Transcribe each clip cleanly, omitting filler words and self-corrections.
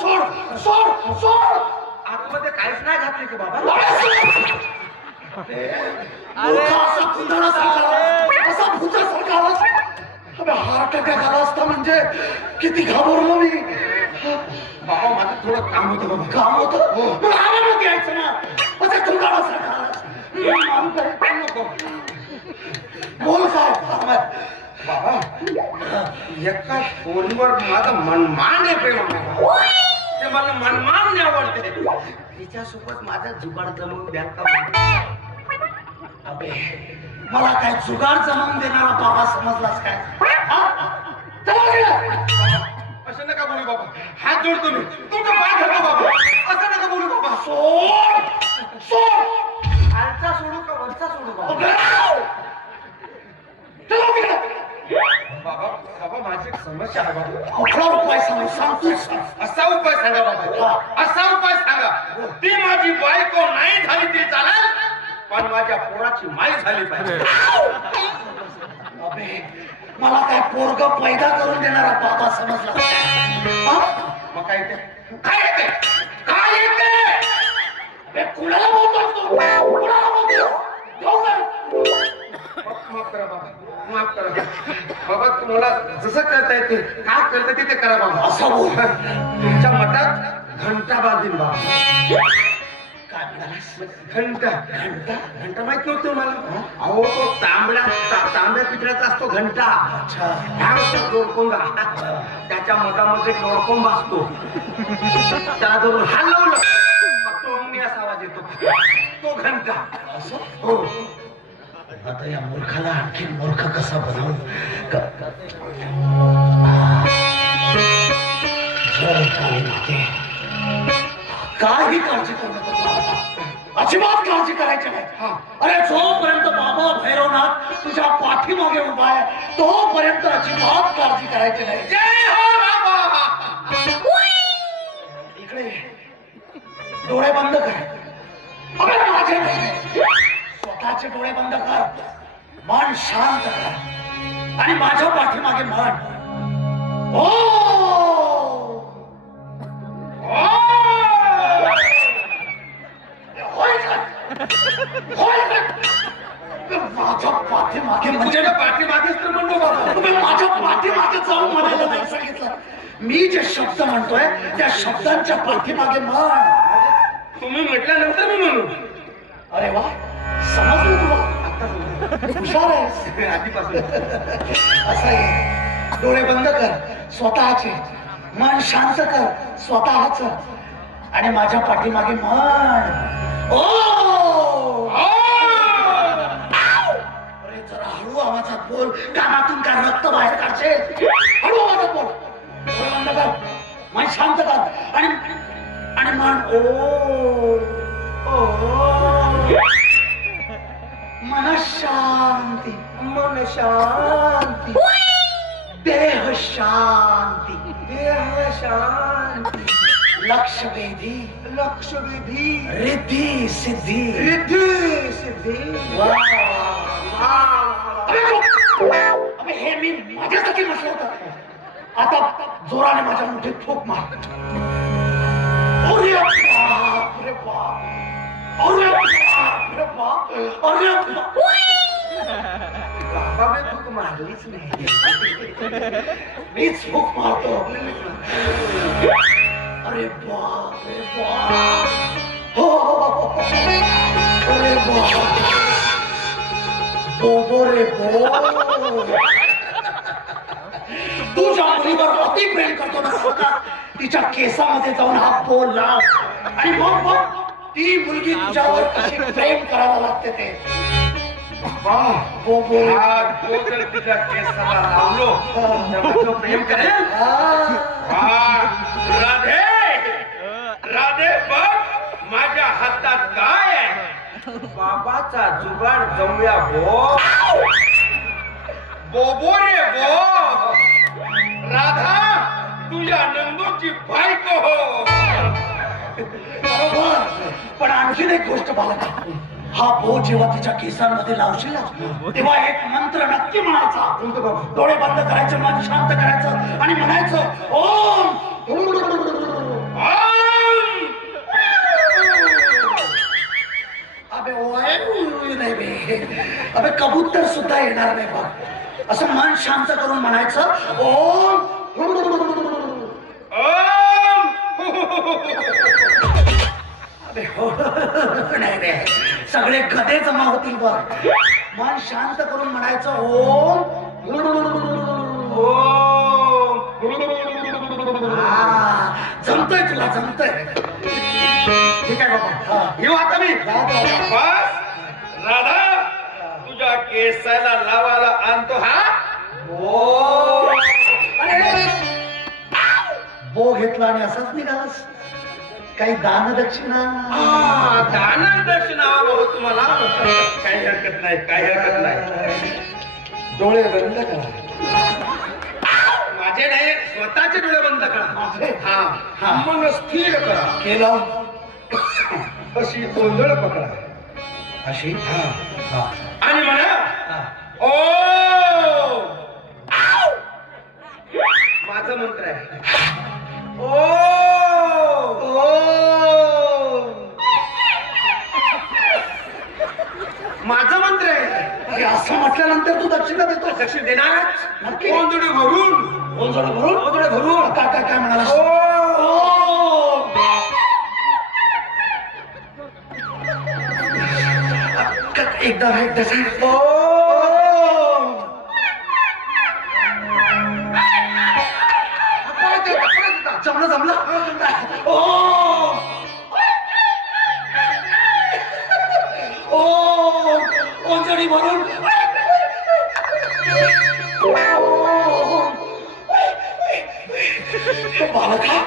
सोड सोड सोड. आतमध्ये काहीच नाही घातले की बाबा. असा भूतासारखा आवाज. हार्ट अटॅक आला असता म्हणजे किती घाबरलो मी. बाबा माझं थोडं काम होतं बाबा. काम होतं आरामात यायचं ना. असं धुंगाळासारखा आला. बोल काय काम आहे बाबा. एका पोरीवर माझं मनमान आहे प्रेम. ते मला मनमान नाही आवडते. तिच्यासोबत माझा जुगाड जमवून द्या का. अबे मला काय जुगाड जमवून देणारा बाबा समजलास काय. असं नका बोलू बाबा. हात जोडतो मी. तुमचं पाय धरतो बाबा. असं नका बोलू बाबा. सोड सोड. खालचा सोडू का वरचा सोडू बाबा. बाबा बाबा माझी एक समस्या आहे बाबा. कुठला उपाय सांगतोस. असा उपाय सांगा बाबा. असा उपाय सांगा. ती माझी बायको नाही झाली तरी चालेल पण माझ्या पोराची माई झाली पाहिजे. अबे मला काय पोरग पैदा करून देणारा बाबा समजला. मग काय येते काय येते काय येते. कुणाला बोलतोस तू. कुणाला बोलतोस. माफ करा बाबा. माफ करा बाबा. तुम्हाला जसं करता येते काय करता येते ते करा बाबा. असं बोल. तुमच्या मठात घंटा बांधीन बाबा. काय म्हणालास. घंटा घंटा घंटा माहित नव्हतं मला. अहो तो तांब्या पितळ्याचा असतो घंटा. दोरकोंबा. त्याच्या मधामध्ये दोरकोंबा असतो. त्याला धरून हलवलं तो ओमनी असा आवाज येतो. तो घंटा. असं हो. आता या मूर्खाला आणखी मूर्ख कसा बनवून काही काळजी करू नको. अजिबात काळजी करायची नाही. अरे जोपर्यंत बाबा भैरवनाथ तुझ्या पाठीमागे उभा आहे तोपर्यंत अजिबात काळजी करायची नाही. जय हो बाबा. इकडे डोळे बंद कर. अबे माझे नाही. स्वतःचे डोळे बंद कर. मन शांत कर आणि माझ्या पाठीमागे म्हण. माझ्या पाठीमागे म्हणजे पाठीमागेच तर म्हणतो बाबा. माझ्या पाठीमागे जाऊन म्हणायला नाही सांगितलं. मी जे शब्द म्हणतोय त्या शब्दांच्या पाठीमागे म्हण. तुम्ही म्हटल्यानंतर मी म्हणू. अरे वा समजलं तुला. हुशार आहेस आधीपासून. असं आहे. डोळे बंद कर स्वतःचे. मन शांत कर स्वतःच आणि माझ्या पाठीमागे म्हण. अरे जरा हळू आवाजात बोल. कानातून काय रक्त बाहेर काढशील. हळू आवाजात बोल. डोळे बंद कर. मन शांत कर आणि म्हण. मन शांती. मन शांती. देह शांती. देह शांती. लक्ष वेधी. लक्ष विधी. रिद्धी सिद्धी. रिद्धी सिद्धी. अबे हे मी माझ्यासाठी म्हटलं होतं. आता जोराने माझ्या मुठीत फूक मार. अरे बाप रे बाप. अरे बाप रे बाप. अरे बाबा मी फूक मारलीच नाही. मीच फूक मारतो. अरे बाप रे बाप. अरे बाप. बोबो रे बो. तुझ्या मुलीवर अति प्रेम करतो ना. तिच्या केसामध्ये जाऊन हा बोल लाव आणि मग ती मुलगी तुझ्यावर कशी प्रेम करायला लागते ते. बोबो जर तिच्या केसाला लावलो तर प्रेम करेल. राधे राधे बघ माझ्या हातात काय आहे. बाबाचा जुगाड जमूया भो. बोबो रे बो. राधा तुझ्या नंदूची बायको हो. बरोबर. पण आणखीन एक गोष्ट बालका. हा बो जेव्हा तिच्या केसांमध्ये लावशील ना तेव्हा एक मंत्र नक्की म्हणायचा. कोणतं बाबा. डोळे बंद करायचे मन शांत करायचं आणि म्हणायचं ओम. कबूतर सुद्धा येणार नाही बघ. असं मन शांत करून म्हणायचं ओम. अरे हो नाही रे, सगळे गधे जमा होतील बघ. मन शांत करून म्हणायचं ओम. जमतंय तुला, जमतंय. ठीक आहे बाबा, येऊ आता मी. बस राधा, तुझ्या केसाला लावायला आणतो हा. बो घेतला आणि असाच निघालास. काही दान दक्षिणा? दान दक्षिणा बाबा तुम्हाला काही हरकत नाही, काही हरकत नाही. डोळे बंद करा. माझे नाही, स्वतःचे डोळे बंद करा. हा, मग स्थिर करा. केलं. अशी गोंधळ पकडा, अशी. आणि म्हणा ओ. माझा मंत्र आहे ओ. माझा मंत्र आहे. असं म्हटल्यानंतर तू दक्षिणा देतो? दक्षिण देणार नक्की. गोंधळी भरून, गोंधळ भरून, गोंधळ भरून. काय काय म्हणाला? एकदा जमलं जमलं. ओ ओंजळी भरून. बालका,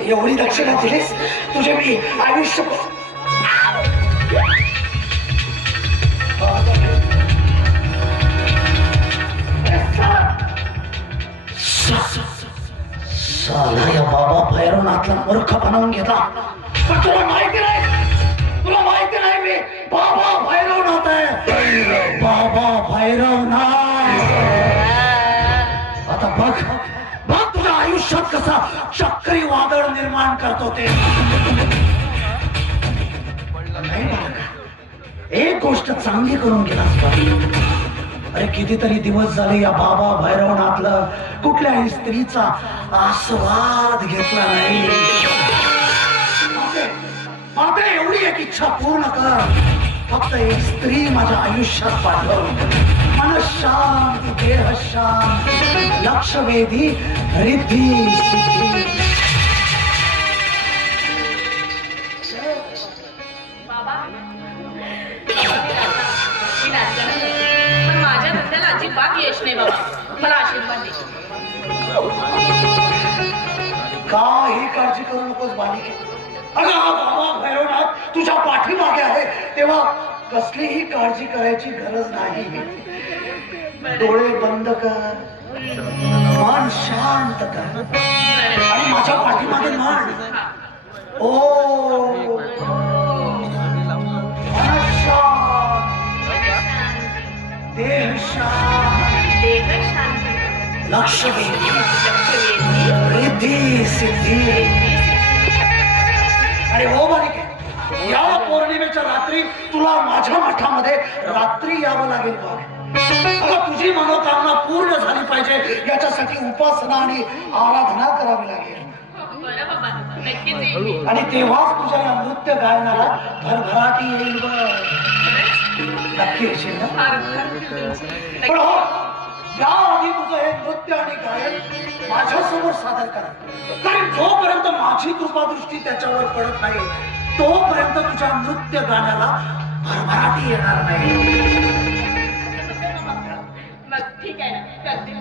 एवढी दक्षिणा दिलीस, तुझे मी आयुष्य. साला या बाबा भैरवनाथला मूर्ख बनवून घेतला. पण तुला माहिती नाही, तुला माहिती नाही मी बाबा भैरवनाथ आहे. बाबा भैरवनाथ. आता बघ बघ तुझ्या आयुष्यात कसा चक्रीवादळ निर्माण करतो ते. नाही बालका, एक गोष्ट चांगली करून गेलास. अरे कितीतरी दिवस झाले या बाबा भैरवनाथला कुठल्याही स्त्रीचा आस्वाद घेतला नाही. आता एवढी एक इच्छा पूर्ण कर. फक्त एक स्त्री माझ्या आयुष्यात पाठव. मनशांत, देह शांत, लक्षवेधी, रिद्धी सिद्धी. अजिबात यश नाही बाबा, मला आशीर्वाद दे. काही काळजी करू नकोस बालिके. अगं हा बाबा भैरवनाथ तुझ्या पाठीमागे आहे, तेव्हा कसलीही काळजी करायची गरज नाही. डोळे बंद कर, मन शांत कर आणि माझ्या पाठीमागे म्हण ओ. देह शांत, लक्षवेधी, रिद्धी सिद्धी. अरे हो बालिके, या पौर्णिमेच्या रात्री तुला माझ्या मठामध्ये रात्री यावं लागेल बघ. तुझी मनोकामना पूर्ण झाली पाहिजे याच्यासाठी उपासना आणि आराधना करावी लागेल. आणि तेव्हाच तुझ्या या नृत्य गायनाला भरभराटी येईल बघ. नक्की येशील ना? पण हो, याआधी तुझं हे नृत्य आणि गायन माझ्या समोर सादर करा. कारण जोपर्यंत माझी कृपादृष्टी त्याच्यावर पडत नाही तोपर्यंत तुझ्या नृत्य गाण्याला भरभराटी येणार नाही. ठीक आहे ना, करते.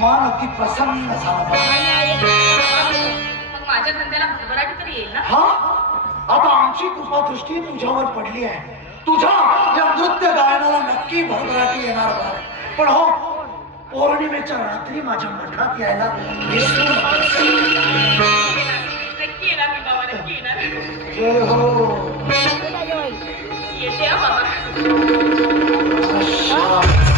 मान अति प्रसन्न झाला. माझ्या धंद्याला भरभराटी तरी येईल ना. हा, आता आमची कृपादृष्टी तुझ्यावर पडली आहे. तुझ्या या नृत्य गायनाला नक्की भरभराटी येणार बघ. पण हो, पौर्णिमेच्या रात्री माझ्या मठात यायला विसरू नकोस. नक्की येणार मी बाबा, नक्की येणार. जय हो. येते हा बाबा. अच्छा.